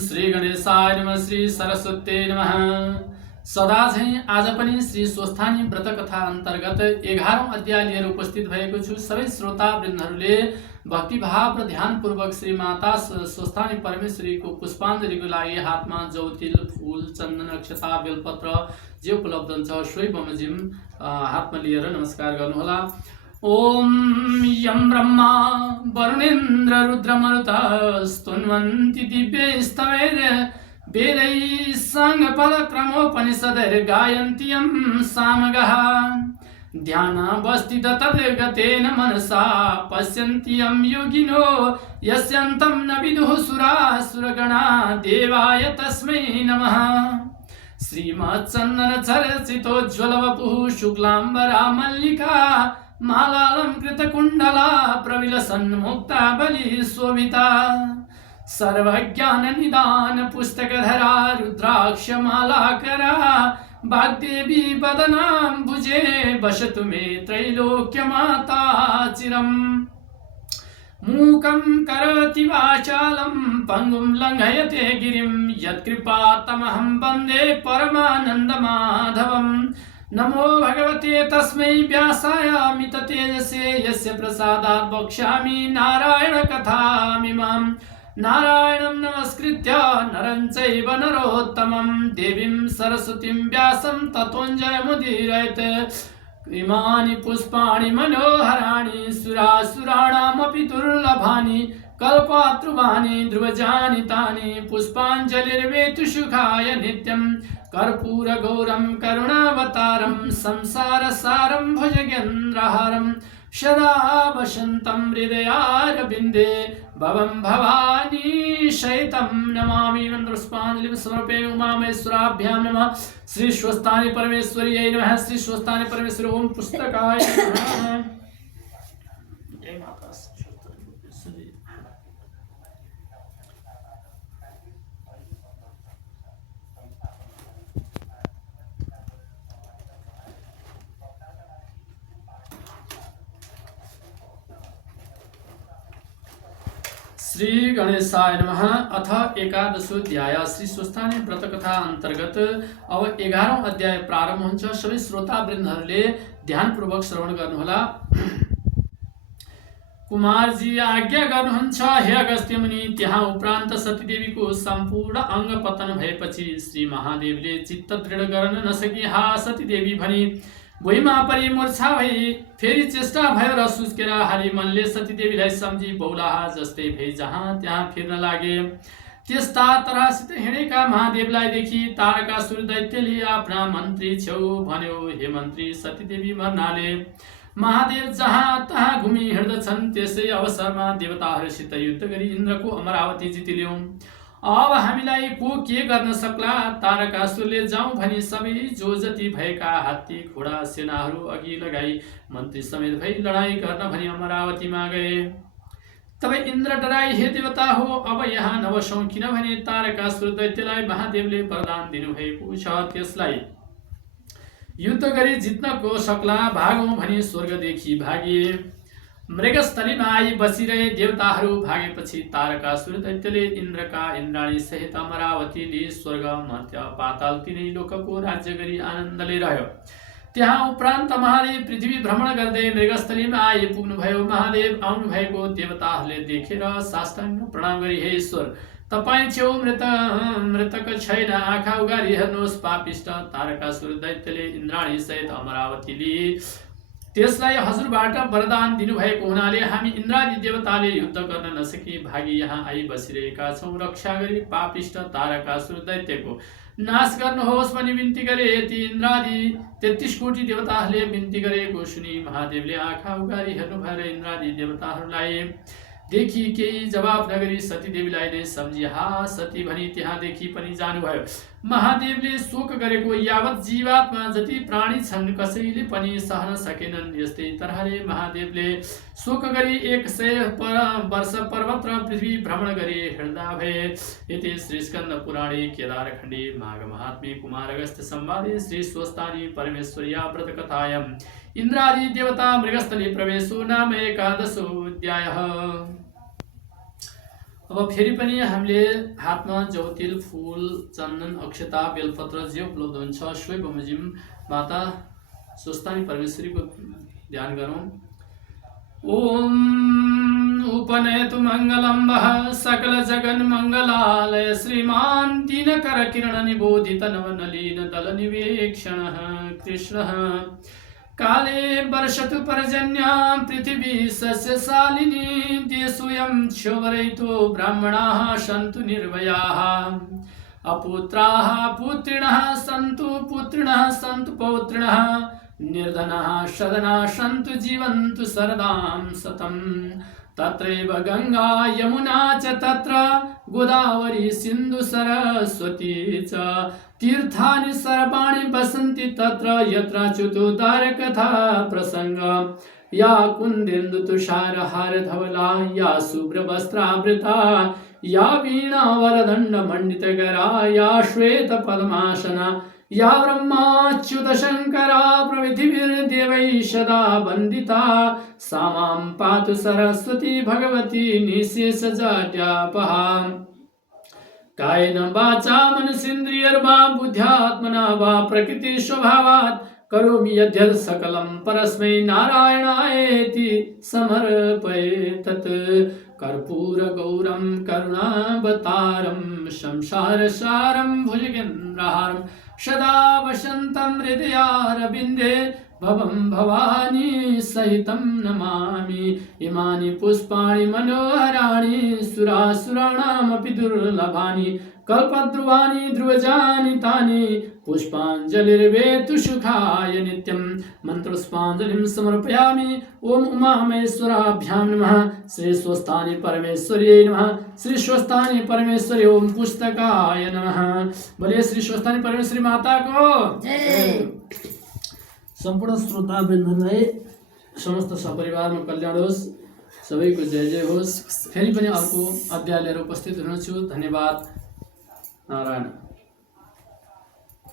श्री गणेशाय नमः। श्री सरस्वती नमः। सदा झैं आज पनि श्री स्वस्थानी व्रत कथा अन्तर्गत 11औं अध्याय लिएर उपस्थित भएको छु। सबै श्रोता वृन्दहरूले भक्तिभाव र ध्यानपूर्वक श्री माता स्वस्थानी परमेश्वरीको पुष्पाञ्जलीको लागि हातमा जौतिल, फूल, चन्दन, अक्षता, बेलपत्र जे उपलब्ध हुन्छ सोही बमोजिम हातमा लिएर नमस्कार गर्नुहोला। ओम यं ब्रह्मा वरुणेन्द्र रुद्रमरुतः स्तुन्वन्ति दिव्यैस्तवैः वेदैः साङ्गफलक्रमोपनिषदैर्गायन्ति यं सामगाः ध्यानावस्थित तद्गतेन मनसा पश्यन्ति यं योगिनो यस्यन्तं न विदुः सुरासुरगणा देवाय तस्मै नमः। श्रीमच्चन्दन चर्चितोज्ज्वलवपुः शुक्लाम्बरा मल्लिका मालालंकृतकुण्डला प्रविलसन्मुक्ता बलि शोभिता सर्वज्ञाननिदान पुस्तकधरा रुद्राक्षमालाकरा वाग्देवी वदनाम्बुजे वसतु मे त्रैलोक्यमाता चिरम्। मूकं करोति वाचालं पङ्गुं लङ्घयते गिरिं यत्कृपातमहं वन्दे परमानन्दमाधवम्। नमो भगवते तस्मै व्यासाय अमिततेजसे यस्य प्रसादात् वक्ष्यामि नारायण कथामिमाम्। नारायणं नमस्कृत्य नरं चैव नरोत्तमं देवीं सरस्वतीं व्यासं ततोऽञ्जयमुदीरयेत्। इमानि पुष्पाणि मनोहराणि सुरासुराणामपि दुर्लभानि कल्पतरुवाणि ध्रुवजानि तानि पुष्पाञ्जलिर्वेतु सुखाय नित्यं। कर्पूरगौरं करुणावतारं संसारसारं भुजगेन्द्रहारं सदा वसन्तं हृदयारविन्दे भवं भवानी शयितं नमामि। पुष्पाञ्जलिं समर्पयामि उमामहेश्वराभ्यां नमः। श्री स्वस्थानी परमेश्वर्यै नमः। श्री स्वस्थानी परमेश्वरी ओम पुस्तकाय नमः। जय माता। श्री गणेशाय नमः। अथ एकादशोऽध्याय श्री स्वस्थानी व्रत कथा अन्तर्गत अब 11औं अध्याय प्रारम्भ हुन्छ। सबै श्रोता वृन्दहरूले ध्यानपूर्वक श्रवण गर्नुहोला। कुमारजी आज्ञा गर्नुहुन्छ हे अगस्त्य मुनि। त्यहाँ उपरान्त सतीदेवीको सम्पूर्ण अङ्ग पतन भएपछि श्री महादेवले चित्त दृढ गर्न नसकी हा सतीदेवी भनी भुइँमा परि मूर्छा भई फेरि चेष्टा भयो र सुस्केर हारी मनले सतीदेवीलाई सम्झी बौलाहा जस्तै भई जहाँ त्यहाँ फिर्न लागे। त्यस्ता तरासित हिँडेका महादेवलाई देखि तारकासुर दैत्यले आफ्ना मन्त्री छेउ भन्यो हे मन्त्री सतीदेवी मर्नाले महादेव जहाँ तहाँ घुमी हिँड्दछन्। त्यसै अवसरमा देवताहरूसित युद्ध गरी इन्द्रको अमरावती जितिल्यौं। अब हामीलाई को के गर्न सक्ला। तारकासुरले जाउँ भनी सबै जो जति भएका हात्ती घोडा सेनाहरू अघि लगाई मन्त्री समेत भई लडाईँ गर्न भनी अमरावतीमा गए। तब इन्द्र डराई हे देवता हो अब यहाँ नबसौँ किनभने तारकासुर दैत्यलाई महादेवले वरदान दिनुभएको छ। त्यसलाई युद्ध गरी जित्नको सक्ला भागौँ भनी स्वर्गदेखि भागिए। मृगस्थलीमा आई बसिरहे देवताहरू भागेपछि तारकासुर दैत्यले इन्द्रका इन्द्राणी सहित अमरावती लिई स्वर्ग मर्त्य पाताल तीनै लोकको राज्य गरी आनन्दले रह्यो। त्यहाँ उपरान्त महादेव पृथ्वी भ्रमण गर्दै मृगस्थलीमा आइपुग्नुभयो। महादेव आउनुभएको देवताहरूले देखेर साष्टाङ्ग प्रणाम गरी हे ईश्वर तपाईँ छेउ मृतक छैन आँखा उगारी हेर्नुहोस्। पापिष्ट तारकासुर दैत्यले इन्द्राणी सहित अमरावती लिई त्यसलाई हजुरबाट वरदान दिनुभएको हुनाले हामी इन्द्रादि देवताले युद्ध गर्न नसकी भागी यहाँ आई बसिरहेका छौँ। रक्षा गरी पापिष्ट तारकासुर दैत्यको नाश गर्नुहोस् भनी बिन्ती गरे। यति इन्द्रादि 33 कोटी देवताहरूले बिन्ती गरेको सुनि महादेवले आँखा उगारी हेर्नु भएर इन्द्रादि देवताहरूलाई देखि केही जवाफ नगरी सतीदेवीलाई नै सम्झी हा सती भनी त्यहाँदेखि पनि जानुभयो। महादेवले शोक गरेको यावत जीवात्मा जति प्राणी छन् कसैले पनि सहन सकेनन्। यस्तै तरहले महादेवले शोक गरी 100 वर्ष पर्वत र पृथ्वी भ्रमण गरी हिँड्दा भए। यति श्री स्कन्द पुराणे केदारखण्डे माघ महात्म्ये कुमार अगस्त्य संवादे श्री स्वस्थानी परमेश्वर्या व्रत कथायां इंद्रादि देवता मृगस्थले प्रवेशो नाम एकादशोऽध्यायः। अब फेरि पनि हामीले हातमा जौतिल फूल चन्दन अक्षता बेलपत्र जे उपलब्ध हुन्छ सोही बमोजिम माता स्वस्थानी परमेश्वरीको ध्यान गरौँ। ओम उपनयतु मंगलम वह सकल जगन मंगलालय श्रीमान दीनकर किरण निबोधित नवनलीन दल निवेक्षण कृष्ण काले वर्षतु पर्जन्या पृथिवी सस्यशालिनी देशोऽयं क्षोभरहितो ब्राह्मणाः सन्तु निर्भयाः अपुत्राः पुत्रिणः सन्तु पुत्रिणः सन्तु पौत्रिणः निर्धनाः सदनाः सन्तु जीवन्तु शरदां शतं तत्रैव गंगा यमुना च तत्र गोदावरी सिन्धु सरस्वती च तीर्थानि सर्वाणि वसन्ति तत्र यत्र च्युतोद्धारकथा प्रसंग या कुन्देन्दु तुषारहार धवला या शुभ्रवस्त्रावृता या वीणा वरदण्ड मंडितकरा या श्वेत पद्मासना या ब्रह्माच्युत शंकरा प्रभृतिर्देवैः सदा वन्दिता सा मां पातु सरस्वती भगवती निःशेषजाड्यापहा कायेन वाचा मनसेन्द्रियर्वा बुद्ध्यात्मना वा प्रकृति स्वभावात् करोमि यद्यत् सकलं परस्मै नारायणायेति समर्पयेत् कर्पूरगौरं करुणावतारं संसारसारं भुजगेन्द्रहारं सदा वसन्तं हृदयारविन्दे भवं भवानी सहितं नमामि इमानि पुष्पाणि मनोहराणि सुरासुराणामपि दुर्लभानि कल्पद्रुवाणि ध्रुवजानि तानि पुष्पाञ्जलिर्वेतु सुखाय नित्यं मन्त्रपुष्पाञ्जलिं समर्पयामि। ओम उमामहेश्वराभ्यां नमः। श्री स्वस्थानी परमेश्वर्यै नमः। श्री स्वस्थानी परमेश्वरी ओम पुस्तकाय नमः। बोलिए श्री स्वस्थानी परमेश्वरी माता को जय। सम्पूर्ण श्रोता वृन्दलाई समस्त सपरिवारमा कल्याण होस्, सबैको जय जय होस्। फेरि पनि अर्को अध्याय लिएर उपस्थित हुनेछु। धन्यवाद। नारायण।